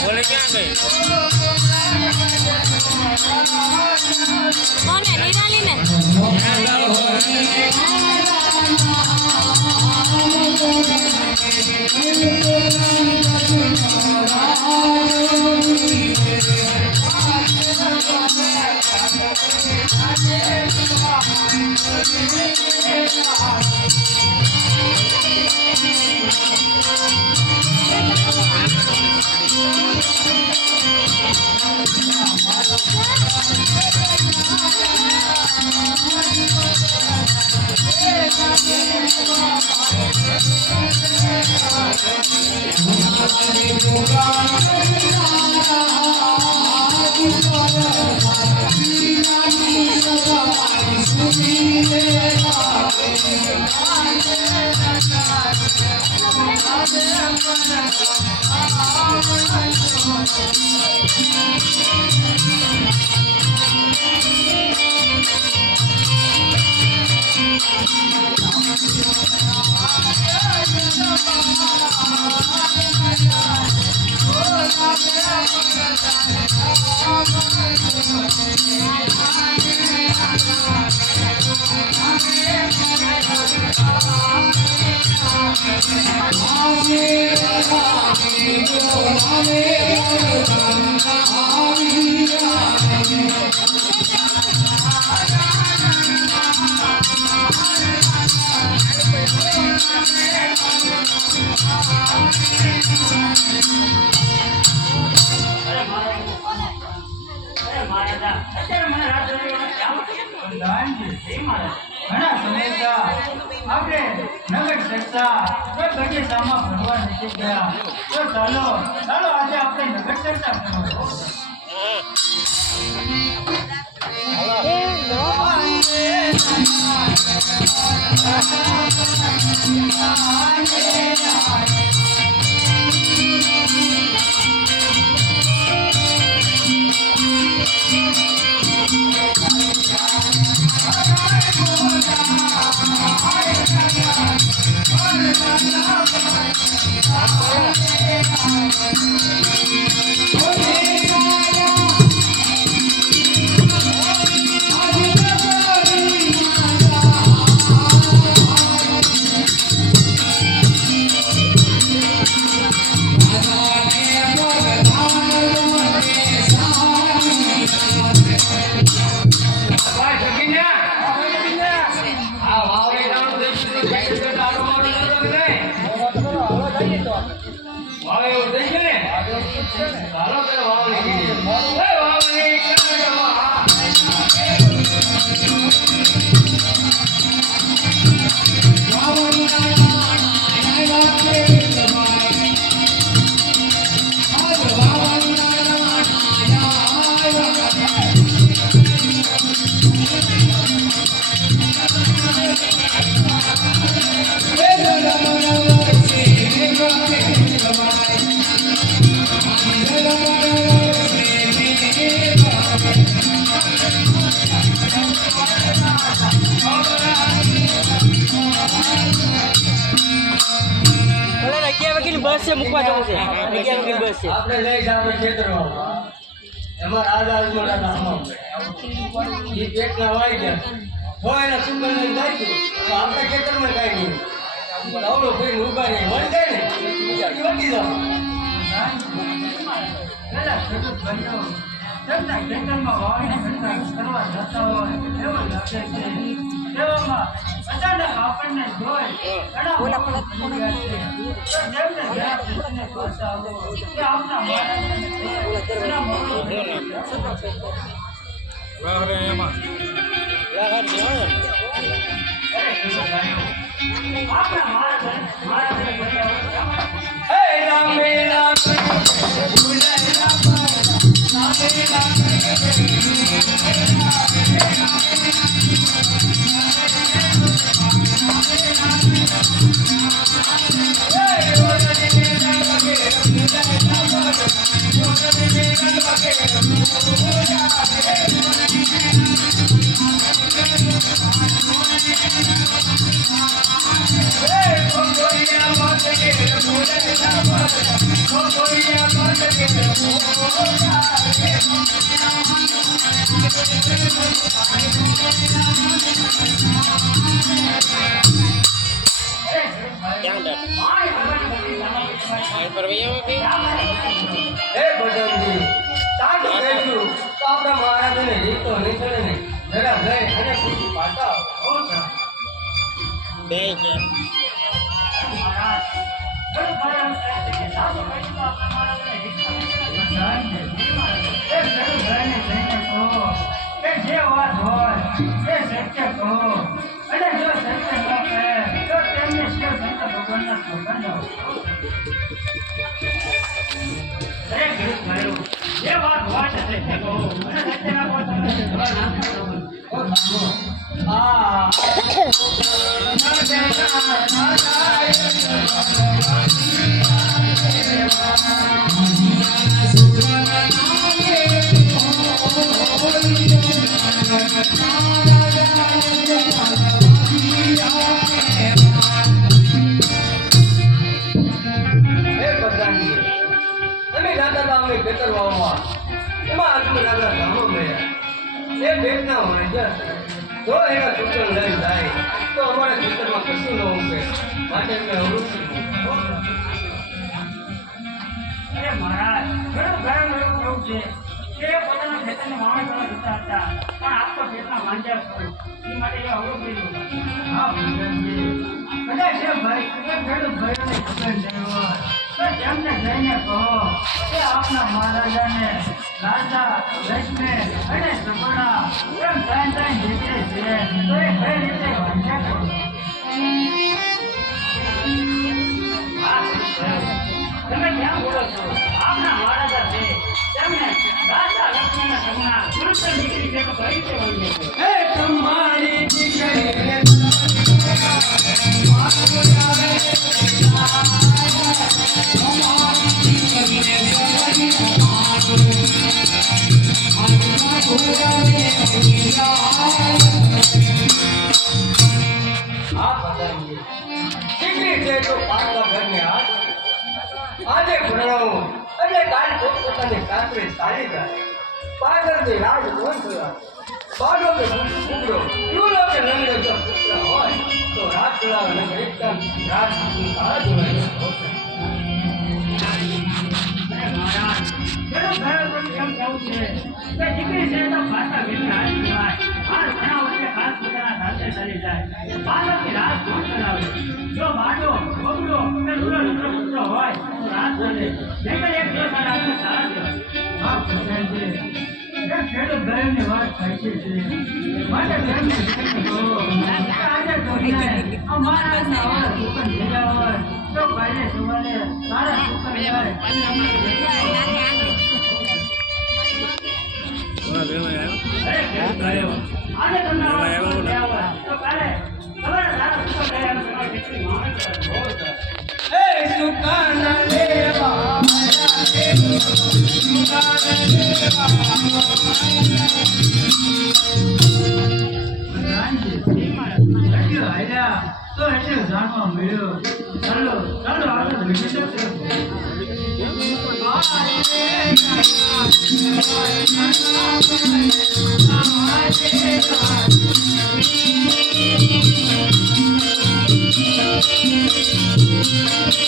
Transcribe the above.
બોલે ક્યાં ગઈ કોને નિરાલી ને આપણે નગર ચર્ચા બગીચામાં ભરવા નીકળી ગયા તો ચાલો આજે આપણે નગર ચર્ચા કરવા બસ છે મૂકવા જવું છે બસ છે આપણે લઈ જાવ ખેતરમાં એમાં રાજા મોટા નામ એ પેટના વાઈ ગયા હોય એના સુંદર ને જાય તો આપણે ખેતરમાં કાઈ નહીં આવડો ભાઈ ઉભા નહીં વળી જાય ને વટી જાવ પેલા ખેડૂત ભાઈઓ તેમના ખેતરમાં વાવીને કરવા જતા હોય એવું લાગે છે એવામાં અચાનક આપણને જોઈ ઘણા મોટા થઈ ગયા છે તો તેમને યાદ કરીને પાછા આવો કે આપના Hey, ક્યાં બેઠ અહીં પર વૈયા કે હે બદનજી સાચું કહેશું તો આપણા મહારાજને રીતો નહીં ચડે ને જરા ગઈ અને પૂછી પાછા આવો. બે કે જે વાત હોય એ સત્ય કહો અને જો સત્ય ન કહે તો તેમને શિવ શંકર ભગવાનના સ્વભાવ જે વાત હોય તે સત્ય કહો અને સત્ય ના કહો તમે તમે જાતા હતા અમે ખેતર વાવવા એમાં આજુ દાદા ધામો ગયા એ ભેટના હોય જો એના સૂચન લઈ જાય તો અમારા ખેતરમાં કશું ન ઉગે માટે અમે અવૃત્તિ અરે મહારાજ ઘણું ઘણું એવું છે કે પોતાના ખેતરને વાવણ કરવા જતા હતા પણ આપ તો ખેતના માંજ્યા છો એ માટે એ અવરોધ કર્યો હા ભગવાનજી કદાચ એ ભાઈ ખેડૂત ભાઈઓને ખબર નહીં હોય તો તેમને જઈને કહો કે આપના મહારાજાને રાજા લક્ષ્મી અને સગોડા એમ ત્રણ દીકરી છે તો એ કઈ રીતે વાંચ્યા કરો તમે ક્યાં બોલો છો આપના મહારાજા છે તેમને રાજા લક્ષ્મણના સગના સુરત દીકરી છે તો કઈ રીતે વાંચ્યા હે તમારી દીકરી દીકરી છે તો પાછલા ઘરને હાથ આજે ભણાવું એટલે કાલ પોતપોતાની સાસરે ચાલી જાય પાછળથી રાજ કોણ થયા બાળો કે કુકડો યુલો કે નંગડો જો પુત્ર હોય તો રાજ ચલાવે ને એકદમ રાજ કાળા જોડાય દીકરી છે તો પાછા બેને હાથ કહેવાય હાલ ઘણા વર્ષે ખાસ પોતાના સાથે ચાલી જાય બાળકની રાત કોણ ચલાવે જો બાળો બગડો કે દૂરો દૂરો પુત્ર હોય તો રાત ચાલે નહીંતર એક દિવસ આ રાતને સારા કહેવાય હા પ્રધાનજી એ ખેડૂત ભાઈઓની વાત સાચી છે માટે તેમને આજે જોઈને અમારા આવા દુકાન થયા હોય તો કાલે સવારે સારા દુકાન જાય આને તમને તો કાલે સવારે સારા દુકાન જાય અને તમારી દીકરી માણસ એ સુકાન લેવા તો એટલે જાણવા મળ્યો ચાલો ચાલો આગળ વિશે Thank you.